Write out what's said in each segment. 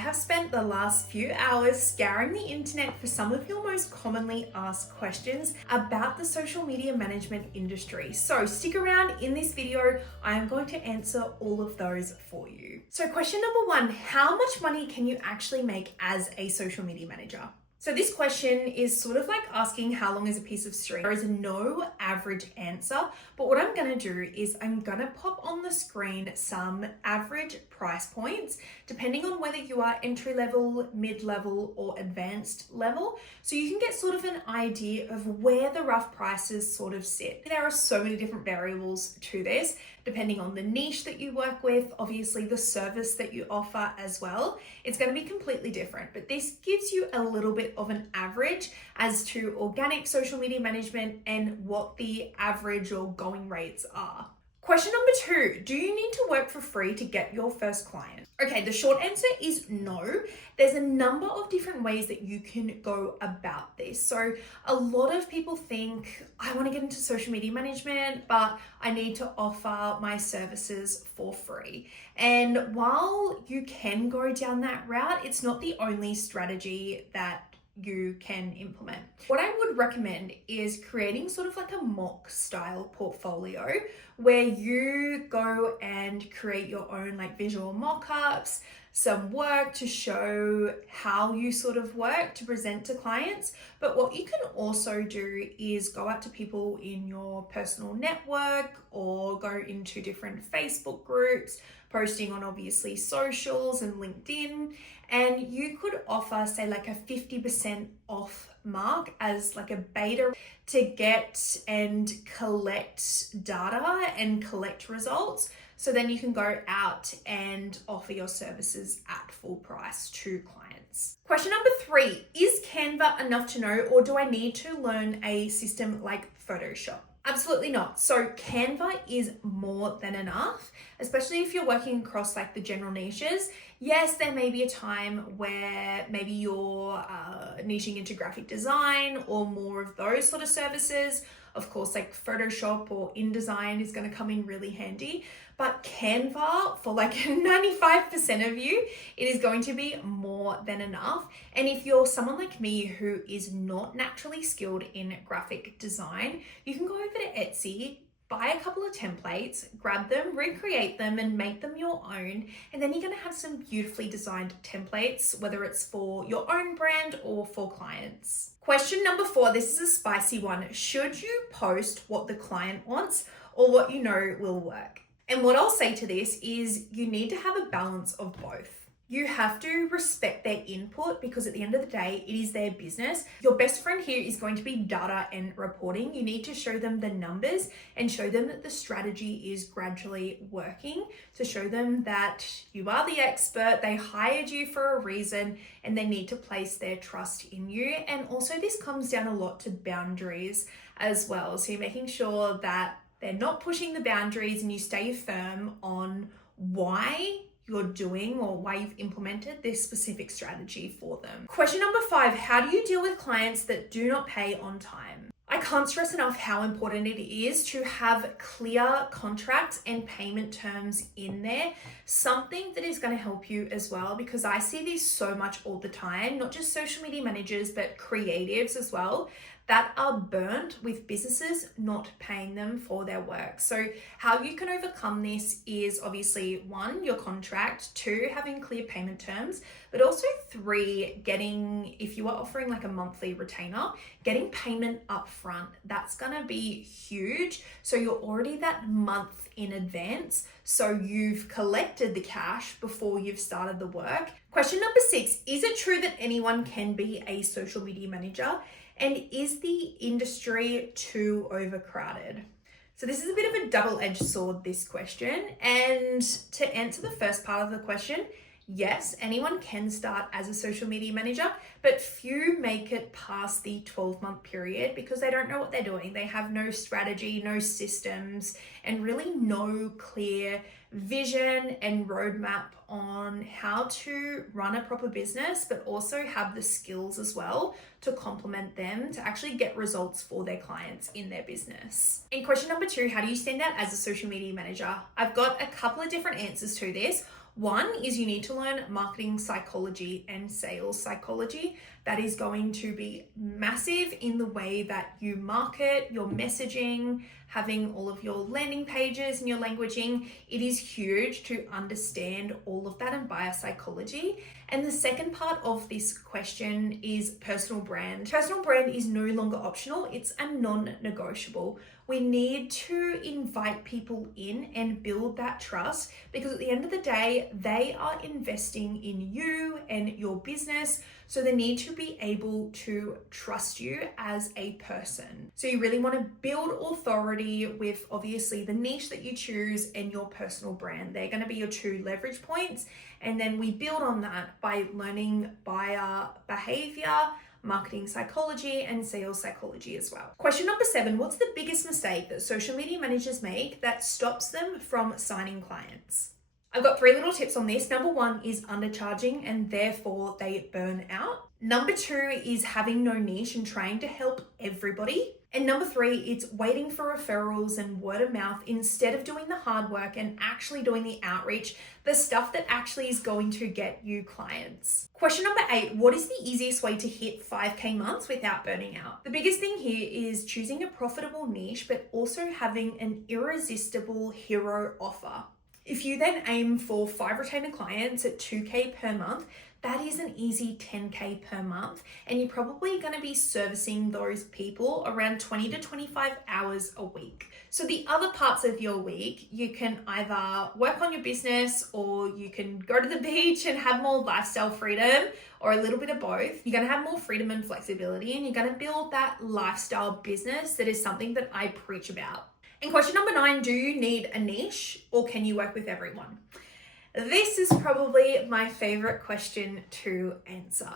have spent the last few hours scouring the internet for some of your most commonly asked questions about the social media management industry. So stick around. In this video, I am going to answer all of those for you. So question number one, how much money can you actually make as a social media manager? So this question is sort of like asking how long is a piece of string. There is no average answer, but what I'm gonna do is I'm gonna pop on the screen some average price points, depending on whether you are entry level, mid-level, or advanced level. So you can get sort of an idea of where the rough prices sort of sit. There are so many different variables to this, depending on the niche that you work with, obviously the service that you offer as well. It's going to be completely different, but this gives you a little bit of an average as to organic social media management and what the average or going rates are. Question number two, do you need to work for free to get your first client? Okay, the short answer is no. There's a number of different ways that you can go about this. So a lot of people think, I want to get into social media management, but I need to offer my services for free. And while you can go down that route, it's not the only strategy that you can implement. What I would recommend is creating sort of like a mock style portfolio where you go and create your own like visual mock-ups, some work to show how you sort of work to present to clients. But what you can also do is go out to people in your personal network or go into different Facebook groups, posting on obviously socials and LinkedIn, and you could offer say like a 50% off mark as like a beta to get and collect data and collect results. So then you can go out and offer your services at full price to clients. Question number three, is Canva enough to know, or do I need to learn a system like Photoshop? Absolutely not. So Canva is more than enough, especially if you're working across like the general niches. Yes, there may be a time where maybe you're niching into graphic design or more of those sort of services. Of course, like Photoshop or InDesign is going to come in really handy. But Canva, for like 95% of you, it is going to be more than enough. And if you're someone like me who is not naturally skilled in graphic design, you can go over to Etsy, buy a couple of templates, grab them, recreate them, and make them your own. And then you're going to have some beautifully designed templates, whether it's for your own brand or for clients. Question number four, this is a spicy one. Should you post what the client wants or what you know will work? And what I'll say to this is you need to have a balance of both. You have to respect their input because at the end of the day, it is their business. Your best friend here is going to be data and reporting. You need to show them the numbers and show them that the strategy is gradually working, to show them that you are the expert, they hired you for a reason, and they need to place their trust in you. And also this comes down a lot to boundaries as well. So you're making sure that they're not pushing the boundaries and you stay firm on why you're doing or why you've implemented this specific strategy for them. Question number five, how do you deal with clients that do not pay on time? I can't stress enough how important it is to have clear contracts and payment terms in there. Something that is going to help you as well, because I see this so much all the time, not just social media managers, but creatives as well, that are burnt with businesses not paying them for their work. So how you can overcome this is obviously one, your contract, two, having clear payment terms, but also three, getting, if you are offering like a monthly retainer, getting payment up front. That's gonna be huge. So you're already that month in advance. So you've collected the cash before you've started the work. Question number six, is it true that anyone can be a social media manager? And is the industry too overcrowded? So this is a bit of a double-edged sword, this question. And to answer the first part of the question, yes, anyone can start as a social media manager, but few make it past the 12-month period because they don't know what they're doing. They have no strategy, no systems, and really no clear vision and roadmap on how to run a proper business, but also have the skills as well to complement them to actually get results for their clients in their business. And question number two, how do you stand out as a social media manager? I've got a couple of different answers to this. One is you need to learn marketing psychology and sales psychology. That is going to be massive in the way that you market, your messaging, having all of your landing pages and your languaging. It is huge to understand all of that and buyer psychology. And the second part of this question is personal brand. Personal brand is no longer optional, it's a non-negotiable. We need to invite people in and build that trust, because at the end of the day, they are investing in you and your business. So they need to be able to trust you as a person. So you really want to build authority with obviously the niche that you choose and your personal brand. They're going to be your two leverage points. And then we build on that by learning buyer behavior, marketing psychology, and sales psychology as well. Question number 7, what's the biggest mistake that social media managers make that stops them from signing clients? I've got 3 little tips on this. Number 1 is undercharging and therefore they burn out. Number 2 is having no niche and trying to help everybody. And number 3, it's waiting for referrals and word of mouth instead of doing the hard work and actually doing the outreach, the stuff that actually is going to get you clients. Question number 8, what is the easiest way to hit 5K months without burning out? The biggest thing here is choosing a profitable niche, but also having an irresistible hero offer. If you then aim for 5 retainer clients at 2K per month, that is an easy 10K per month. And you're probably going to be servicing those people around 20 to 25 hours a week. So the other parts of your week, you can either work on your business or you can go to the beach and have more lifestyle freedom, or a little bit of both. You're going to have more freedom and flexibility, and you're going to build that lifestyle business that is something that I preach about. And question number 9, do you need a niche or can you work with everyone? This is probably my favorite question to answer.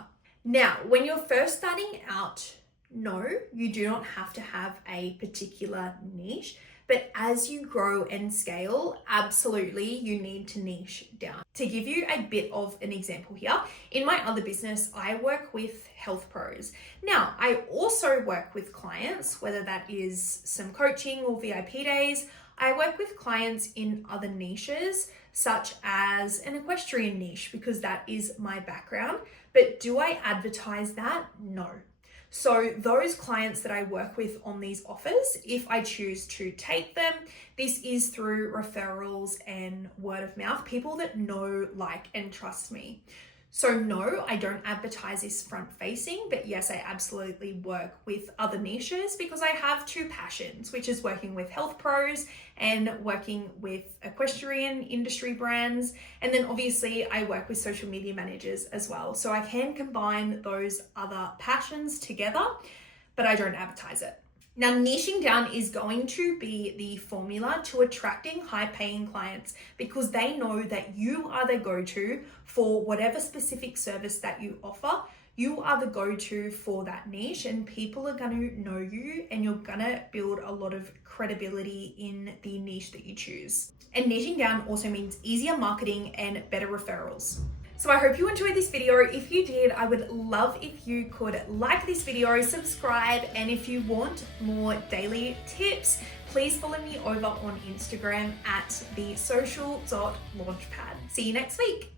Now, when you're first starting out, no, you do not have to have a particular niche, but as you grow and scale, absolutely, you need to niche down. To give you a bit of an example here, in my other business, I work with health pros. Now, I also work with clients, whether that is some coaching or VIP days. I work with clients in other niches, such as an equestrian niche, because that is my background. But do I advertise that? No. So those clients that I work with on these offers, if I choose to take them, this is through referrals and word of mouth, people that know, like, and trust me. So no, I don't advertise this front facing, but yes, I absolutely work with other niches because I have 2 passions, which is working with health pros and working with equestrian industry brands. And then obviously I work with social media managers as well. So I can combine those other passions together, but I don't advertise it. Now, niching down is going to be the formula to attracting high-paying clients, because they know that you are the go-to for whatever specific service that you offer. You are the go-to for that niche, and people are going to know you, and you're going to build a lot of credibility in the niche that you choose. And niching down also means easier marketing and better referrals. So I hope you enjoyed this video. If you did, I would love if you could like this video, subscribe, and if you want more daily tips, please follow me over on Instagram at thesocial.launchpad. See you next week.